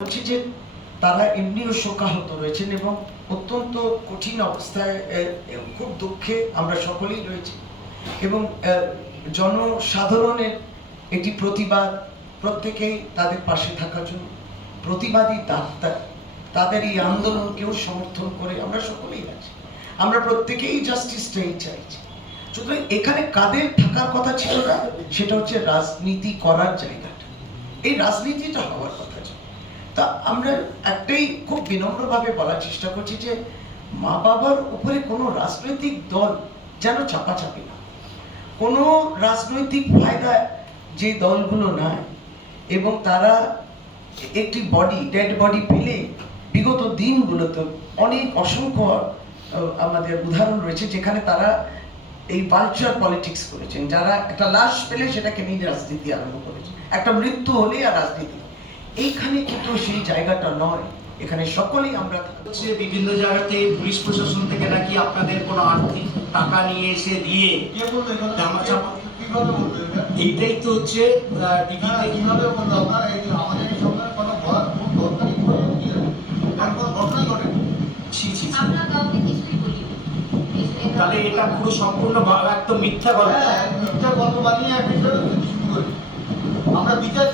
বলছি যে তারা এমনিও শোকাহত রয়েছেন এবং অত্যন্ত কঠিন অবস্থায় খুব দুঃখে আমরা সকলেই রয়েছি। এবং জনসাধারণের এটি প্রতিবাদ, প্রত্যেকেই তাদের পাশে থাকার জন্য প্রতিবাদী ডাক্তার তাদের এই আন্দোলনকেও সমর্থন করে আমরা সকলেই আছি। আমরা প্রত্যেকেই জাস্টিসটাই চাইছি। সুতরাং এখানে কাদের থাকার কথা ছিল না, সেটা হচ্ছে রাজনীতি করার জায়গাটা। এই রাজনীতিটা হওয়ার কথা ছিল। তা আমরা একটাই খুব বিনম্রভাবে বলার চেষ্টা করছি যে মা বাবার উপরে কোনো রাজনৈতিক দল যেন চাপাচাপি না। কোনো রাজনৈতিক ফায়দা যে দলগুলো নাই এবং তারা একটি বডি ডেড বডি পেলে বিগত দিনগুলোতে অনেক অসংখ্য আমাদের উদাহরণ রয়েছে যেখানে তারা এই বালচার পলিটিক্স করেছেন। যারা একটা লাশ পেলে সেটাকে নিয়ে রাজনীতি আরম্ভ করেছে। একটা মৃত্যু হলেই আর রাজনীতি এইখানে কিন্তু সেই জায়গাটা নয় এখানে সকলেই আমরা হচ্ছে বিভিন্ন জায়গাতে পুলিশ প্রশাসন থেকে নাকি আপনাদের কোনো আর্থিক টাকা নিয়ে এসে দিয়ে? এইটাই তো হচ্ছে হ্যাঁ, কীভাবে বলল? আপনারা এই আমাদের কোনো ঘটেনি। ছি ছি ছি। আমরা কাউকে কিছুই বলিনি তাহলে এটা পুরো সম্পূর্ণ একদম মিথ্যা গল্প হ্যাঁ, মিথ্যা গল্প বানিয়ে আমরা বিচার